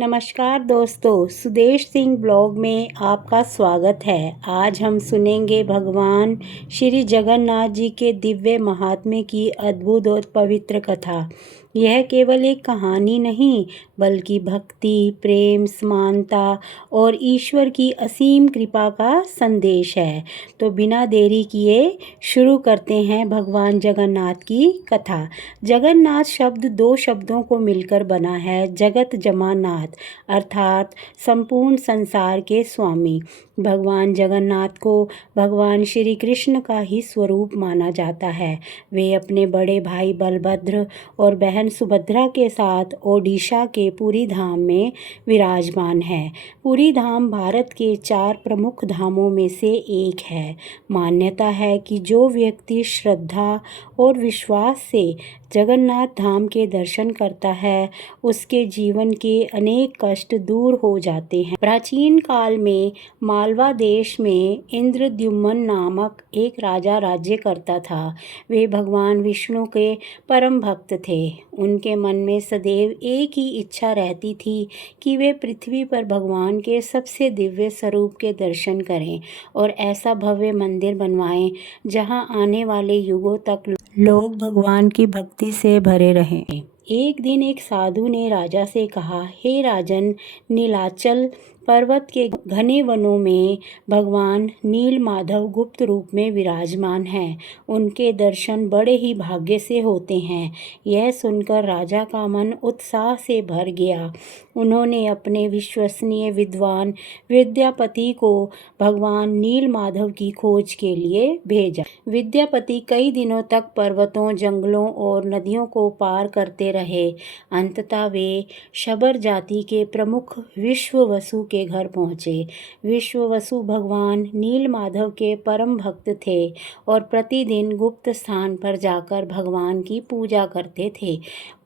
नमस्कार दोस्तों, सुदेश सिंह ब्लॉग में आपका स्वागत है। आज हम सुनेंगे भगवान श्री जगन्नाथ जी के दिव्य महात्म्य की अद्भुत और पवित्र कथा। यह केवल एक कहानी नहीं, बल्कि भक्ति, प्रेम, समानता और ईश्वर की असीम कृपा का संदेश है। तो बिना देरी किए शुरू करते हैं भगवान जगन्नाथ की कथा। जगन्नाथ शब्द दो शब्दों को मिलकर बना है, जगत जमा नाथ, अर्थात संपूर्ण संसार के स्वामी। भगवान जगन्नाथ को भगवान श्री कृष्ण का ही स्वरूप माना जाता है। वे अपने बड़े भाई बलभद्र और बहन सुभद्रा के साथ ओडिशा के पुरी धाम में विराजमान है। पुरी धाम भारत के 4 प्रमुख धामों में से एक है। मान्यता है कि जो व्यक्ति श्रद्धा और विश्वास से जगन्नाथ धाम के दर्शन करता है, उसके जीवन के अनेक कष्ट दूर हो जाते हैं। प्राचीन काल में मालवा देश में इंद्रद्युम्न नामक एक राजा राज्य करता था। वे भगवान विष्णु के परम भक्त थे। उनके मन में सदैव एक ही इच्छा रहती थी कि वे पृथ्वी पर भगवान के सबसे दिव्य स्वरूप के दर्शन करें और ऐसा भव्य मंदिर बनवाएं जहां आने वाले युगों तक लोग भगवान की भक्ति से भरे रहें। एक दिन एक साधु ने राजा से कहा, हे राजन, नीलाचल पर्वत के घने वनों में भगवान नील माधव गुप्त रूप में विराजमान हैं। उनके दर्शन बड़े ही भाग्य से होते हैं। यह सुनकर राजा का मन उत्साह से भर गया। उन्होंने अपने विश्वसनीय विद्वान विद्यापति को भगवान नील माधव की खोज के लिए भेजा। विद्यापति कई दिनों तक पर्वतों, जंगलों और नदियों को पार करते रहे। अंततः वे शबर जाति के प्रमुख विश्ववसु के घर पहुँचे। विश्ववसु भगवान नील माधव के परम भक्त थे और प्रतिदिन गुप्त स्थान पर जाकर भगवान की पूजा करते थे।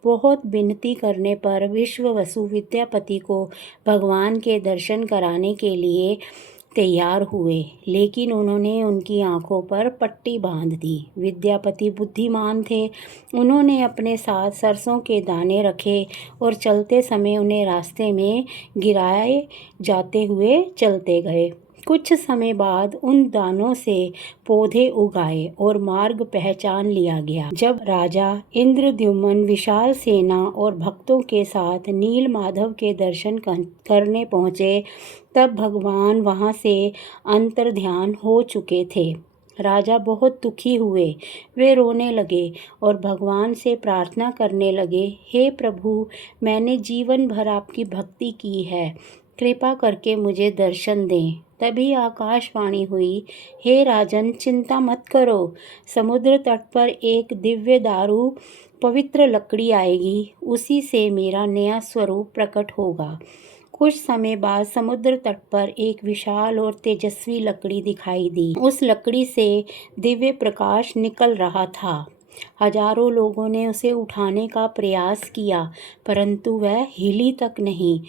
बहुत विनती करने पर विश्ववसु विद्यापति को भगवान के दर्शन कराने के लिए तैयार हुए, लेकिन उन्होंने उनकी आंखों पर पट्टी बांध दी। विद्यापति बुद्धिमान थे। उन्होंने अपने साथ सरसों के दाने रखे और चलते समय उन्हें रास्ते में गिराए जाते हुए चलते गए। कुछ समय बाद उन दानों से पौधे उगाए और मार्ग पहचान लिया गया। जब राजा इंद्रद्युम्न विशाल सेना और भक्तों के साथ नील माधव के दर्शन करने पहुँचे, तब भगवान वहाँ से अंतर्ध्यान हो चुके थे। राजा बहुत दुखी हुए। वे रोने लगे और भगवान से प्रार्थना करने लगे, हे प्रभु, मैंने जीवन भर आपकी भक्ति की है, कृपा करके मुझे दर्शन दें। तभी आकाशवाणी हुई, हे राजन, चिंता मत करो। समुद्र तट पर एक दिव्य दारू पवित्र लकड़ी आएगी, उसी से मेरा नया स्वरूप प्रकट होगा। कुछ समय बाद समुद्र तट पर एक विशाल और तेजस्वी लकड़ी दिखाई दी। उस लकड़ी से दिव्य प्रकाश निकल रहा था। हजारों लोगों ने उसे उठाने का प्रयास किया, परंतु वह हिली तक नहीं।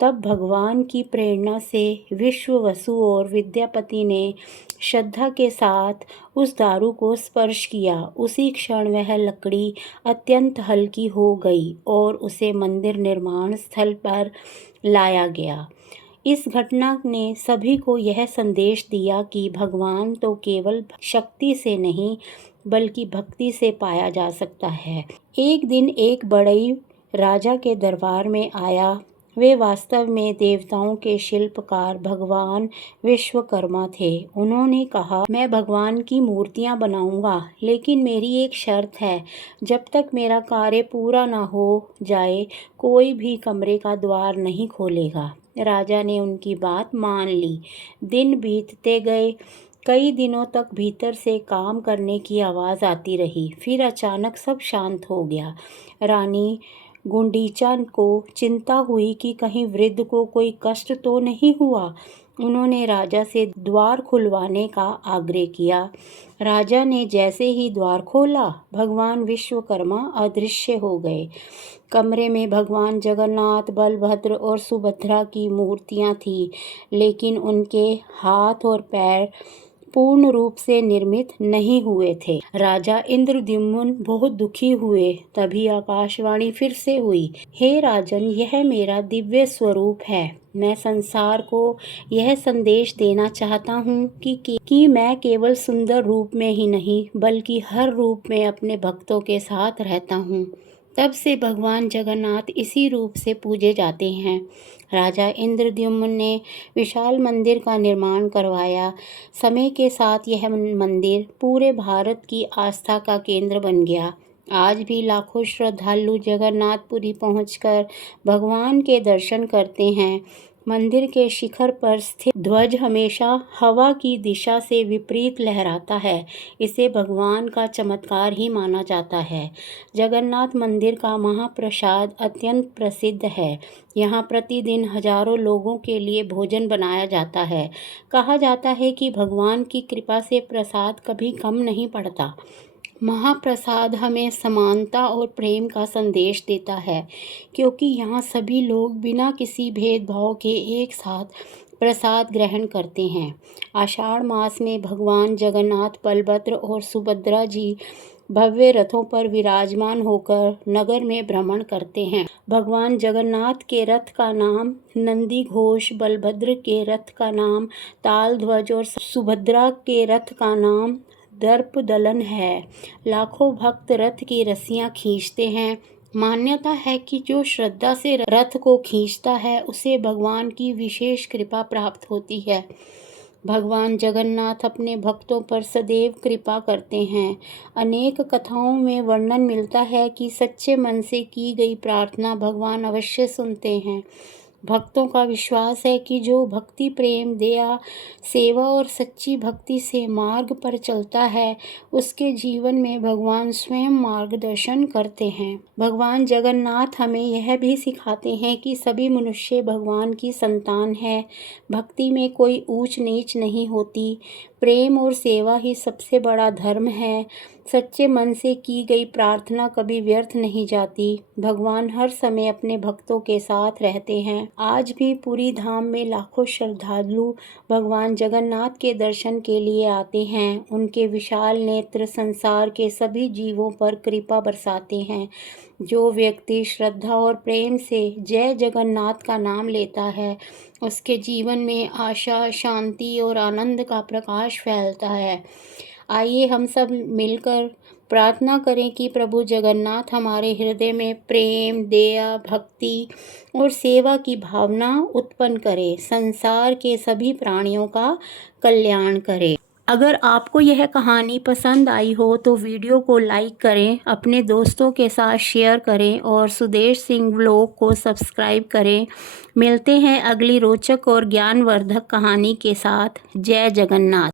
तब भगवान की प्रेरणा से विश्ववसु और विद्यापति ने श्रद्धा के साथ उस दारू को स्पर्श किया। उसी क्षण वह लकड़ी अत्यंत हल्की हो गई और उसे मंदिर निर्माण स्थल पर लाया गया। इस घटना ने सभी को यह संदेश दिया कि भगवान तो केवल शक्ति से नहीं, बल्कि भक्ति से पाया जा सकता है। एक दिन एक बढ़ई राजा के दरबार में आया। वे वास्तव में देवताओं के शिल्पकार भगवान विश्वकर्मा थे। उन्होंने कहा, मैं भगवान की मूर्तियां बनाऊंगा, लेकिन मेरी एक शर्त है, जब तक मेरा कार्य पूरा ना हो जाए, कोई भी कमरे का द्वार नहीं खोलेगा। राजा ने उनकी बात मान ली। दिन बीतते गए। कई दिनों तक भीतर से काम करने की आवाज़ आती रही। फिर अचानक सब शांत हो गया। रानी गुंडीचा को चिंता हुई कि कहीं वृद्ध को कोई कष्ट तो नहीं हुआ। उन्होंने राजा से द्वार खुलवाने का आग्रह किया। राजा ने जैसे ही द्वार खोला, भगवान विश्वकर्मा अदृश्य हो गए। कमरे में भगवान जगन्नाथ, बलभद्र और सुभद्रा की मूर्तियां थीं, लेकिन उनके हाथ और पैर पूर्ण रूप से निर्मित नहीं हुए थे। राजा इंद्रद्युम्न बहुत दुखी हुए। तभी आकाशवाणी फिर से हुई, हे राजन, यह मेरा दिव्य स्वरूप है। मैं संसार को यह संदेश देना चाहता हूँ कि मैं केवल सुंदर रूप में ही नहीं बल्कि हर रूप में अपने भक्तों के साथ रहता हूँ। तब से भगवान जगन्नाथ इसी रूप से पूजे जाते हैं। राजा इंद्रद्युम्न ने विशाल मंदिर का निर्माण करवाया। समय के साथ यह मंदिर पूरे भारत की आस्था का केंद्र बन गया। आज भी लाखों श्रद्धालु जगन्नाथपुरी पहुंचकर भगवान के दर्शन करते हैं। मंदिर के शिखर पर स्थित ध्वज हमेशा हवा की दिशा से विपरीत लहराता है। इसे भगवान का चमत्कार ही माना जाता है। जगन्नाथ मंदिर का महाप्रसाद अत्यंत प्रसिद्ध है। यहाँ प्रतिदिन हजारों लोगों के लिए भोजन बनाया जाता है। कहा जाता है कि भगवान की कृपा से प्रसाद कभी कम नहीं पड़ता। महाप्रसाद हमें समानता और प्रेम का संदेश देता है, क्योंकि यहाँ सभी लोग बिना किसी भेदभाव के एक साथ प्रसाद ग्रहण करते हैं। आषाढ़ मास में भगवान जगन्नाथ, बलभद्र और सुभद्रा जी भव्य रथों पर विराजमान होकर नगर में भ्रमण करते हैं। भगवान जगन्नाथ के रथ का नाम नंदी घोष, बलभद्र के रथ का नाम ताल ध्वज और सुभद्रा के रथ का नाम दर्प दलन है। लाखों भक्त रथ की रस्सियां खींचते हैं। मान्यता है कि जो श्रद्धा से रथ को खींचता है उसे भगवान की विशेष कृपा प्राप्त होती है। भगवान जगन्नाथ अपने भक्तों पर सदैव कृपा करते हैं। अनेक कथाओं में वर्णन मिलता है कि सच्चे मन से की गई प्रार्थना भगवान अवश्य सुनते हैं। भक्तों का विश्वास है कि जो भक्ति, प्रेम, दया, सेवा और सच्ची भक्ति से मार्ग पर चलता है उसके जीवन में भगवान स्वयं मार्गदर्शन करते हैं। भगवान जगन्नाथ हमें यह भी सिखाते हैं कि सभी मनुष्य भगवान की संतान है। भक्ति में कोई ऊंच नीच नहीं होती। प्रेम और सेवा ही सबसे बड़ा धर्म है। सच्चे मन से की गई प्रार्थना कभी व्यर्थ नहीं जाती। भगवान हर समय अपने भक्तों के साथ रहते हैं। आज भी पुरी धाम में लाखों श्रद्धालु भगवान जगन्नाथ के दर्शन के लिए आते हैं। उनके विशाल नेत्र संसार के सभी जीवों पर कृपा बरसाते हैं। जो व्यक्ति श्रद्धा और प्रेम से जय जगन्नाथ का नाम लेता है उसके जीवन में आशा, शांति और आनंद का प्रकाश फैलता है। आइए हम सब मिलकर प्रार्थना करें कि प्रभु जगन्नाथ हमारे हृदय में प्रेम, दया, भक्ति और सेवा की भावना उत्पन्न करे, संसार के सभी प्राणियों का कल्याण करे। अगर आपको यह कहानी पसंद आई हो तो वीडियो को लाइक करें, अपने दोस्तों के साथ शेयर करें और सुदेश सिंह व्लॉग को सब्सक्राइब करें। मिलते हैं अगली रोचक और ज्ञानवर्धक कहानी के साथ। जय जगन्नाथ।